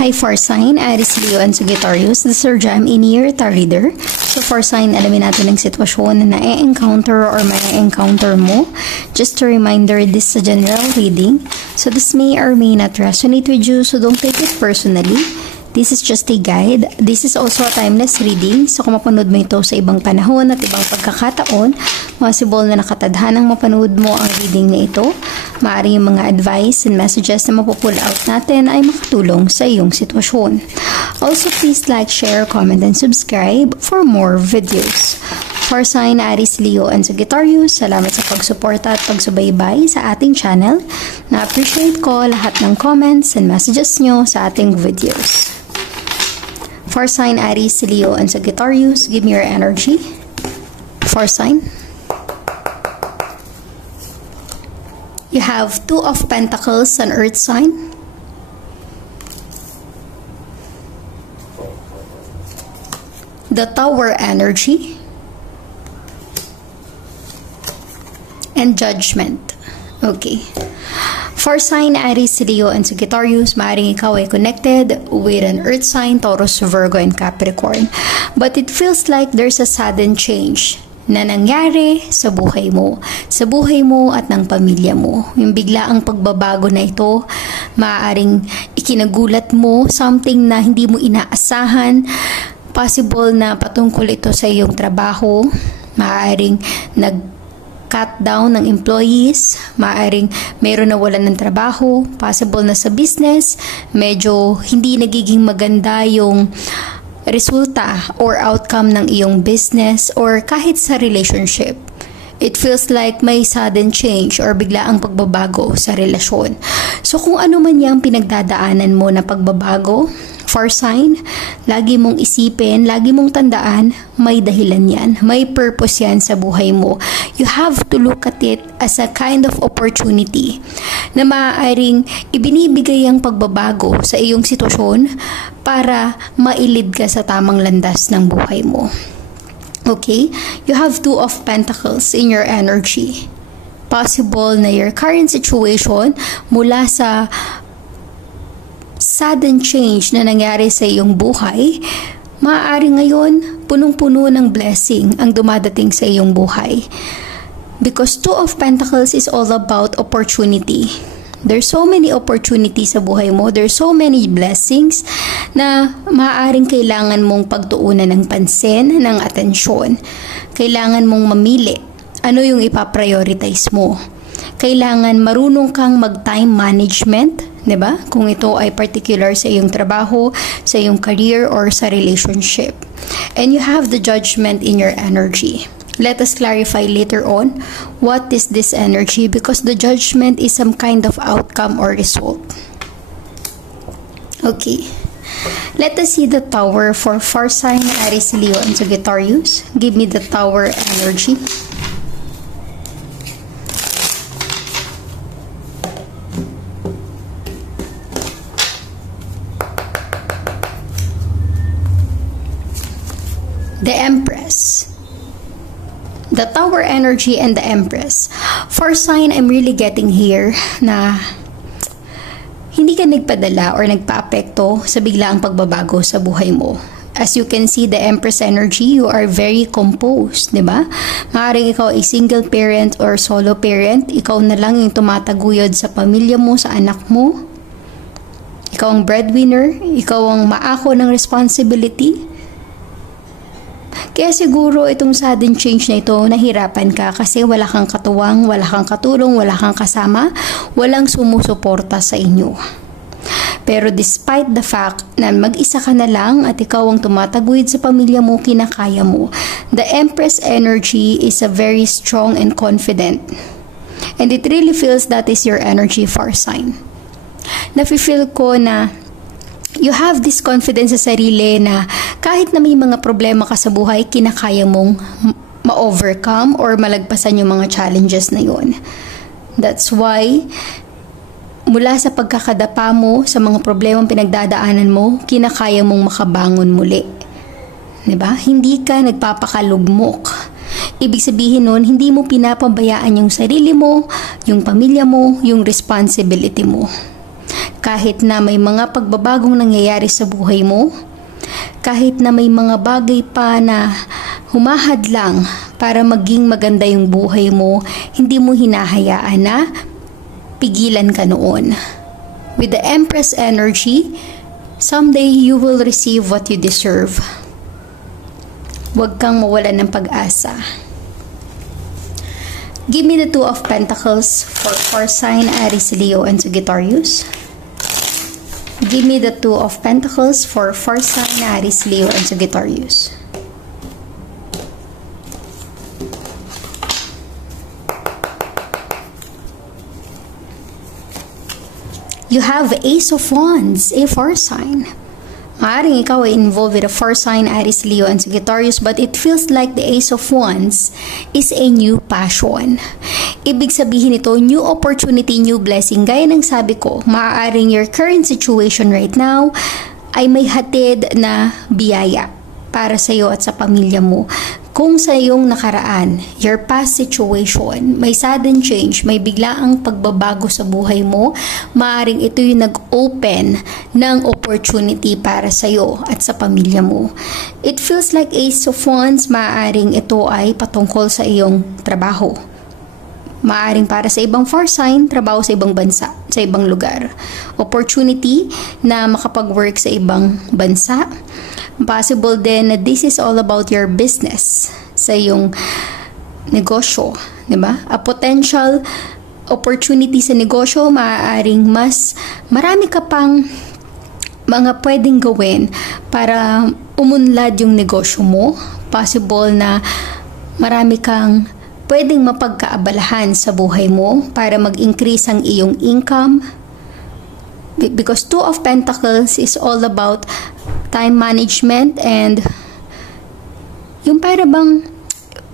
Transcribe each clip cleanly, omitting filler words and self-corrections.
Hi for sign, Aries, Leo, and Sagittarius. This is your Jam in Year Reader. So for sign, alamin natin ang sitwasyon na na-encounter or may-encounter mo. Just a reminder, this is a general reading. So this may or may not resonate with you, so don't take it personally. This is just a guide. This is also a timeless reading. So kung mapanood mo ito sa ibang panahon at ibang pagkakataon, possible na nakatadhanang mapanood mo ang reading na ito. Maaaring yung mga advice and messages na mapupull out natin ay makatulong sa iyong sitwasyon. Also, please like, share, comment, and subscribe for more videos. For sign, Aries, Leo, and Sagittarius, salamat sa pagsuporta at pagsubaybay sa ating channel. Na-appreciate ko lahat ng comments and messages nyo sa ating videos. For sign, Aries, Leo, and Sagittarius, give me your energy. For sign, you have Two of Pentacles, an Earth sign. The Tower energy. And Judgment. Okay. For sign, Aries, Leo, and Sagittarius, maaaring ikaw ay connected with an Earth sign, Taurus, Virgo, and Capricorn. But it feels like there's a sudden change na nangyari sa buhay mo at ng pamilya mo. Yung biglaang pagbabago na ito, maaaring ikinagulat mo, something na hindi mo inaasahan, possible na patungkol ito sa iyong trabaho, maaaring cut down ng employees, maaaring mayroon na walan ng trabaho, possible na sa business, medyo hindi nagiging maganda yung resulta or outcome ng iyong business or kahit sa relationship. It feels like may sudden change or biglaang pagbabago sa relasyon. So kung ano man yung pinagdadaanan mo na pagbabago, for sign, lagi mong isipin, lagi mong tandaan, may dahilan yan. May purpose yan sa buhay mo. You have to look at it as a kind of opportunity na maaaring ibinibigay ang pagbabago sa iyong sitwasyon para mailid ka sa tamang landas ng buhay mo. Okay? You have Two of Pentacles in your energy. Possible na your current situation mula sa sudden change na nangyari sa iyong buhay, maaari ngayon punong-puno ng blessing ang dumadating sa iyong buhay. Because Two of Pentacles is all about opportunity. There's so many opportunities sa buhay mo. There's so many blessings na maaaring kailangan mong pagtuunan ng pansin, ng atensyon. Kailangan mong mamili. Ano yung ipaprioritize mo? Kailangan marunong kang mag-time management, 'di ba? Kung ito ay particular sa iyong trabaho, sa iyong career, or sa relationship. And you have the Judgment in your energy. Let us clarify later on what is this energy, because the Judgment is some kind of outcome or result. Okay. Let us see the Tower for sign, Aries, Leo, and Sagittarius. Give me the Tower energy. The Empress. The Tower energy and the Empress. For sign, I'm really getting here na hindi ka nagpadala or nagpa-apekto sa biglaang pagbabago sa buhay mo. As you can see, the Empress energy, you are very composed, di ba? Maaaring ikaw ay single parent or solo parent, ikaw na lang yung tumataguyod sa pamilya mo, sa anak mo. Ikaw ang breadwinner, ikaw ang maako ng responsibility. Kaya siguro itong sudden change na ito, nahirapan ka kasi wala kang katuwang, wala kang katulong, wala kang kasama, walang sumusuporta sa inyo. Pero despite the fact na mag-isa ka na lang at ikaw ang tumataguyod sa pamilya mo, kinakaya mo. The Empress energy is a very strong and confident. And it really feels that is your energy for sign. Nafe-feel ko na you have this confidence sa sarili na kahit na may mga problema ka sa buhay, kinakaya mong ma-overcome or malagpasan yung mga challenges na yun. That's why, mula sa pagkakadapa mo sa mga problemang pinagdadaanan mo, kinakaya mong makabangon muli. Diba? Hindi ka nagpapakalugmok. Ibig sabihin nun, hindi mo pinapabayaan yung sarili mo, yung pamilya mo, yung responsibility mo. Kahit na may mga pagbabagong nangyayari sa buhay mo, kahit na may mga bagay pa na humahadlang para maging maganda yung buhay mo, hindi mo hinahayaan na pigilan ka noon. With the Empress energy, someday you will receive what you deserve. Huwag kang mawalan ng pag-asa. Give me the Two of Pentacles for fire sign Aries, Leo, and Sagittarius. Give me the Two of Pentacles for fire sign Aries, Leo, and Sagittarius. You have Ace of Wands, a fire sign. Maaaring ikaw ay involved with a fire sign, Aries, Leo, and Sagittarius, but it feels like the Ace of Wands is a new passion. Ibig sabihin ito, new opportunity, new blessing. Gaya ng sabi ko, maaaring your current situation right now ay may hatid na biyaya para sa iyo at sa pamilya mo. Kung sa iyong nakaraan, your past situation, may sudden change, may biglaang pagbabago sa buhay mo, maaaring ito yung nag-open ng opportunity para sa iyo at sa pamilya mo. It feels like Ace of Wands, maaaring ito ay patungkol sa iyong trabaho. Maaaring para sa ibang fire sign, trabaho sa ibang bansa, sa ibang lugar. Opportunity na makapag-work sa ibang bansa. Possible din na this is all about your business, sa iyong negosyo, di ba? A potential opportunity sa negosyo, maaaring mas marami ka pang mga pwedeng gawin para umunlad yung negosyo mo. Possible na marami kang pwedeng mapagkaabalahan sa buhay mo para mag-increase ang iyong income. Because Two of Pentacles is all about time management and yung para bang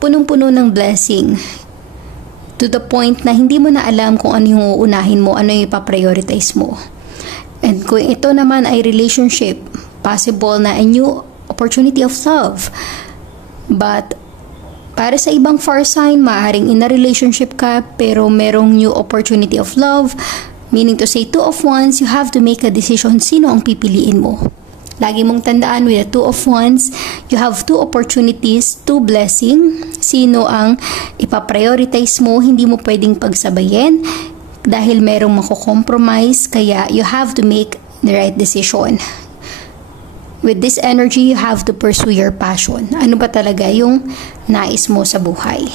punong-puno ng blessing to the point na hindi mo na alam kung ano yung uunahin mo, ano yung ipaprioritize mo. And kung ito naman ay relationship, possible na a new opportunity of love. But para sa ibang fire sign, maaaring in a relationship ka pero merong new opportunity of love. Meaning to say, Two of Wands, you have to make a decision sino ang pipiliin mo. Lagi mong tandaan with the Two of Wands, you have two opportunities, two blessing. Sino ang ipaprioritize mo, hindi mo pwedeng pagsabayin dahil merong mako-compromise, kaya you have to make the right decision. With this energy, you have to pursue your passion. Ano ba talaga yung nais mo sa buhay?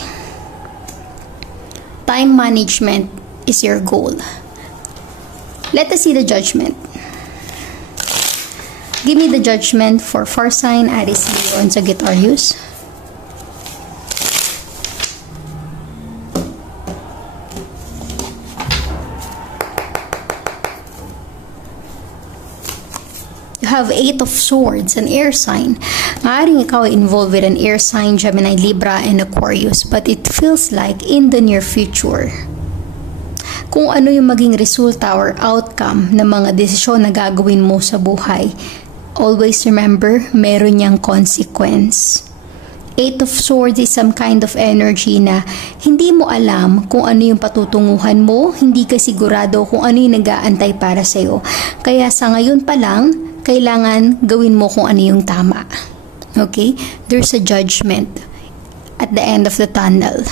Time management is your goal. Let us see the judgment. Give me the judgment for fire sign Aries, Leo, and Sagittarius. You have Eight of Swords, an air sign. Maaaring ikaw ay involved with an air sign, Gemini, Libra, and Aquarius, but it feels like in the near future, kung ano yung maging resulta or outcome ng mga desisyon na gagawin mo sa buhay, always remember, meron niyang consequence. Eight of Swords is some kind of energy na hindi mo alam kung ano yung patutunguhan mo, hindi ka sigurado kung ano yung nag-aantay para sa'yo. Kaya sa ngayon pa lang, kailangan gawin mo kung ano yung tama. Okay? There's a judgment at the end of the tunnel.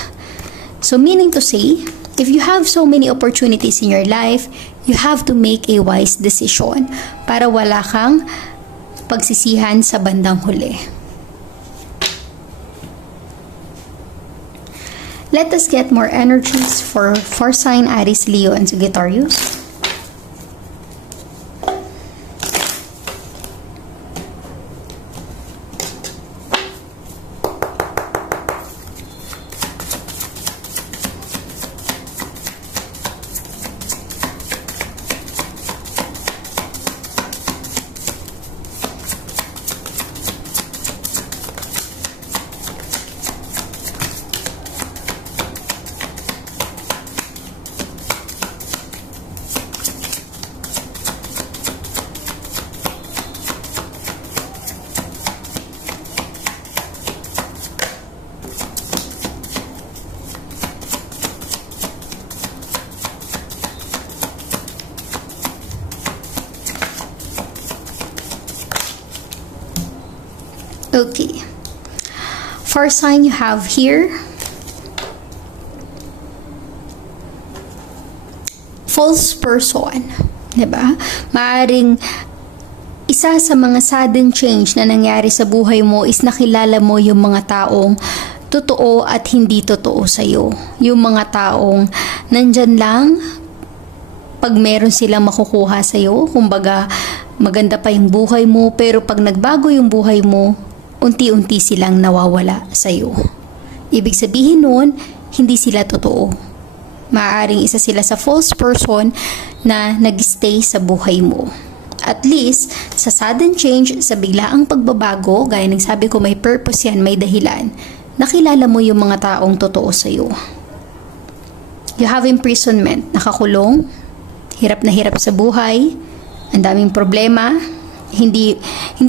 So meaning to say, if you have so many opportunities in your life, you have to make a wise decision para wala kang pagsisihan sa bandang huli. Let us get more energies for fire sign Aries, Leo, and Sagittarius. For sign, you have here false person, diba? Maaring isa sa mga sudden change na nangyari sa buhay mo is nakilala mo yung mga taong totoo at hindi totoo sa'yo. Yung mga taong nandyan lang pag meron silang makukuha sa'yo. Kumbaga, maganda pa yung buhay mo, pero pag nagbago yung buhay mo, unti-unti silang nawawala sa'yo. Ibig sabihin nun, hindi sila totoo. Maaaring isa sila sa false person na nag-stay sa buhay mo. At least, sa sudden change, sa biglaang pagbabago, gaya ng sabi ko, may purpose yan, may dahilan. Nakilala mo yung mga taong totoo sa'yo. You have imprisonment, nakakulong, hirap na hirap sa buhay, ang daming problema, hindi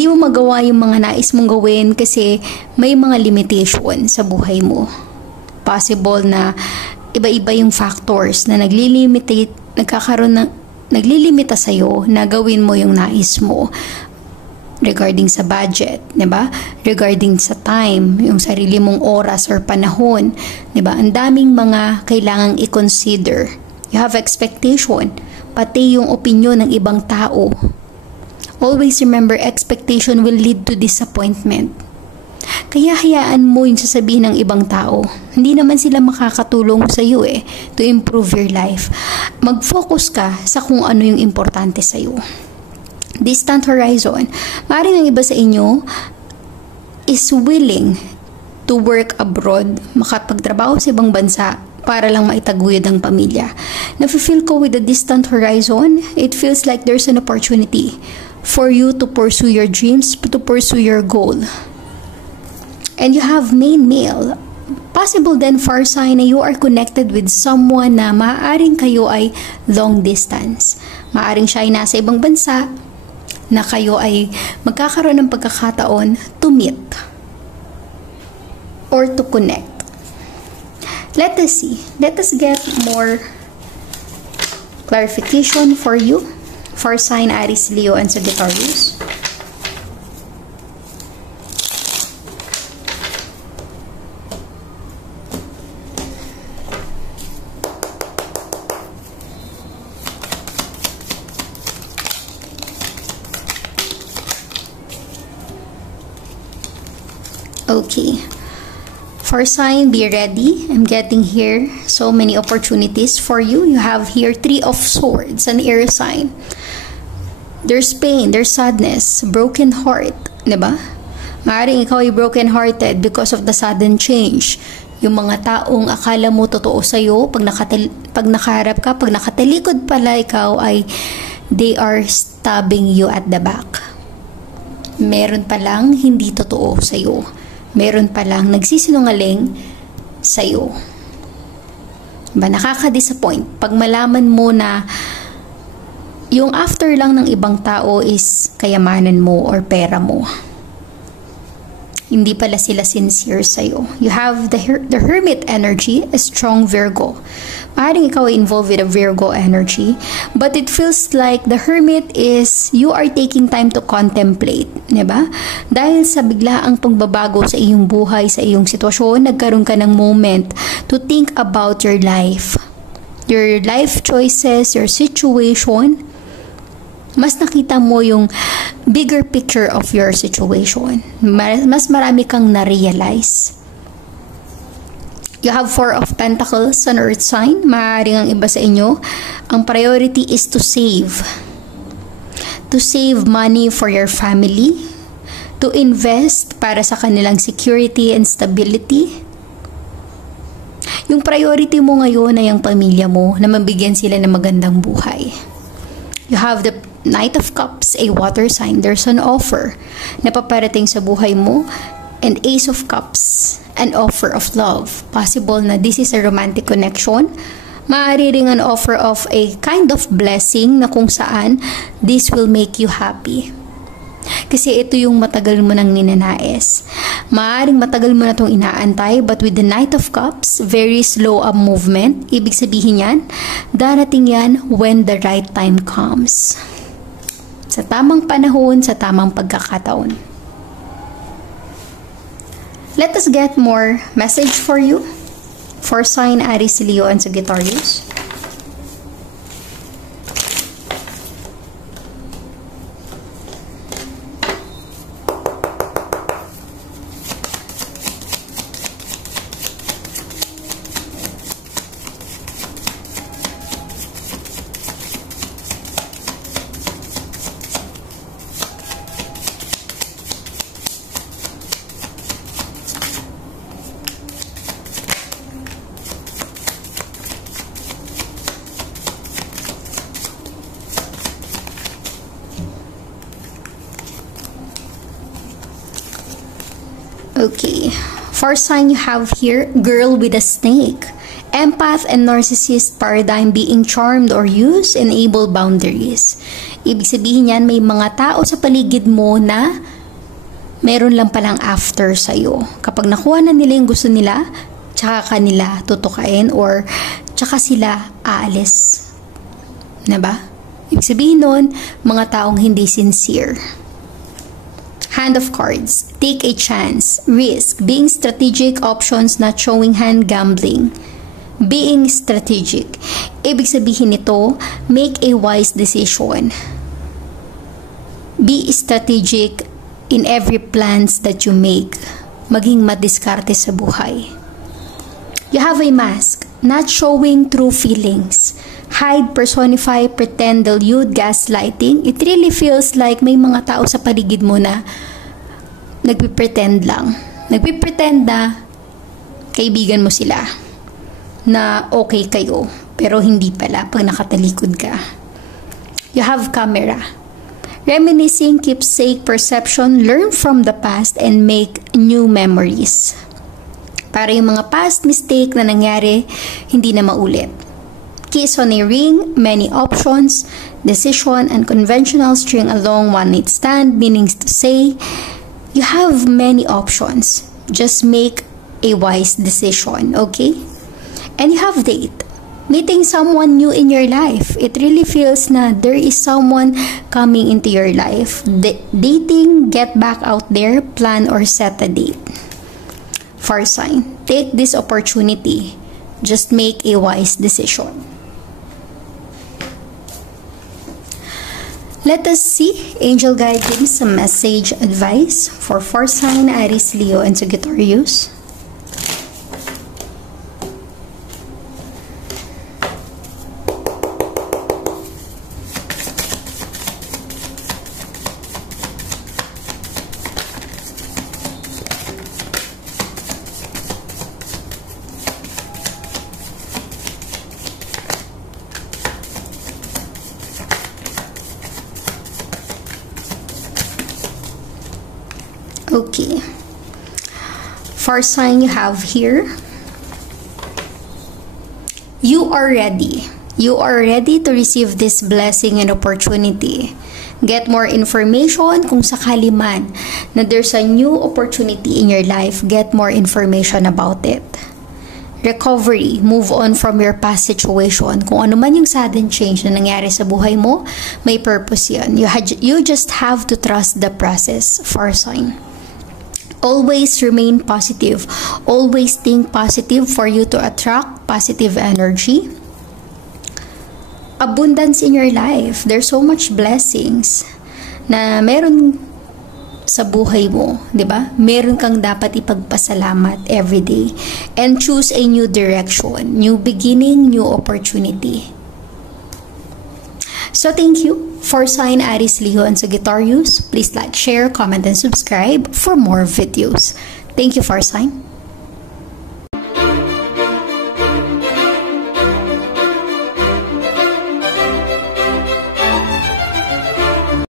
mo magawa yung mga nais mong gawin kasi may mga limitation sa buhay mo. Possible na iba-iba yung factors na naglilimita sa'yo na gawin mo yung nais mo. Regarding sa budget, 'di ba? Regarding sa time, yung sarili mong oras or panahon, 'di ba? Ang daming mga kailangang i-consider. You have expectation, pati yung opinion ng ibang tao. Always remember, expectation will lead to disappointment. Kaya hayaan mo yung sasabihin ng ibang tao. Hindi naman sila makakatulong sa iyo to improve your life. Mag-focus ka sa kung ano yung importante sa iyo. Distant horizon. Maaaring ang iba sa inyo is willing to work abroad, makapagtrabaho sa ibang bansa para lang maitaguyod ang pamilya. Nafe-feel ko with the distant horizon, it feels like there's an opportunity for you to pursue your dreams, to pursue your goal. And you have main male. Possible then far sign na you are connected with someone na maaaring kayo ay long distance. Maaaring siya ay nasa ibang bansa, na kayo ay magkakaroon ng pagkakataon to meet or to connect. Let us see. Let us get more clarification for you. For sign Aries, Leo, and Sagittarius. Okay, for sign, be ready. I'm getting here so many opportunities for you. You have here 3 of Swords, an air sign. There's pain, there's sadness, broken heart, diba? Maaaring ikaw ay broken hearted because of the sudden change. Yung mga taong akala mo totoo sa'yo, pag nakaharap ka, pag nakatalikod pala ikaw ay they are stabbing you at the back. Meron palang hindi totoo sa'yo. Meron palang nagsisinungaling sa'yo. Diba? Nakaka-disappoint pag malaman mo na yung after lang ng ibang tao is kayamanan mo or pera mo. Hindi pala sila sincere sa'yo. You have the Hermit energy, a strong Virgo. Maaaring ikaw ay involved with a Virgo energy, but it feels like the Hermit is you are taking time to contemplate, diba? Dahil sa biglaang pagbabago sa iyong buhay, sa iyong sitwasyon, nagkaroon ka ng moment to think about your life choices, your situation. Mas nakita mo yung bigger picture of your situation. Mas marami kang na-realize. You have 4 of Pentacles, an earth sign. Maaaring ang iba sa inyo, ang priority is to save. To save money for your family. To invest para sa kanilang security and stability. Yung priority mo ngayon ay ang pamilya mo na mabigyan sila ng magandang buhay. You have the Knight of Cups, a water sign. There's an offer na paparating sa buhay mo. And Ace of Cups, an offer of love. Possible na this is a romantic connection. Maaari ring an offer of a kind of blessing na kung saan this will make you happy. Kasi ito yung matagal mo nang ninanais. Maaaring matagal mo na itong inaantay, but with the Knight of Cups, very slow up movement. Ibig sabihin yan, darating yan when the right time comes. Sa tamang panahon, sa tamang pagkakataon. Let us get more message for you. For sign Aries, Leo, and Sagittarius. Okay, for sign you have here, girl with a snake. Empath and narcissist paradigm, being charmed or used, enable boundaries. Ibig sabihin yan, may mga tao sa paligid mo na meron lang palang after sa'yo. Kapag nakuha na nila yung gusto nila, tsaka kanila tutukain or tsaka sila aalis. Diba? Ibig sabihin nun, mga taong hindi sincere. Hand of cards. Take a chance. Risk. Being strategic. Options. Not showing hand. Gambling. Being strategic. Ibig sabihin nito, make a wise decision. Be strategic in every plans that you make. Maging madiskarte sa buhay. You have a mask. Not showing true feelings. Hide, personify, pretend, delude, gaslighting. It really feels like may mga tao sa paligid mo na nagpipretend lang. Nagpipretend na kaibigan mo sila. Na okay kayo. Pero hindi pala pag nakatalikod ka. You have camera. Reminiscing, keepsake, perception, learn from the past and make new memories. Para yung mga past mistake na nangyari, hindi na maulit. Kiss on a ring, many options, decision, unconventional, string along, one night stand, meanings to say. You have many options. Just make a wise decision, okay? And you have date. Meeting someone new in your life. It really feels na there is someone coming into your life. Dating, get back out there, plan or set a date. Fire sign. Take this opportunity. Just make a wise decision. Let us see angel guidance, some message, advice for fire sign Aries, Leo, and Sagittarius. Okay, for sign you have here, you are ready. You are ready to receive this blessing and opportunity. Get more information kung sakali man na there's a new opportunity in your life. Get more information about it. Recovery, move on from your past situation. Kung ano man yung sudden change na nangyari sa buhay mo, may purpose yun. You just have to trust the process, for sign. Always remain positive. Always think positive for you to attract positive energy. Abundance in your life. There's so much blessings na meron sa buhay mo, 'di ba? Meron kang dapat ipagpasalamat every day and choose a new direction, new beginning, new opportunity. So thank you for sign Aries, Leo, and Sagittarius. Please like, share, comment, and subscribe for more videos. Thank you for sign.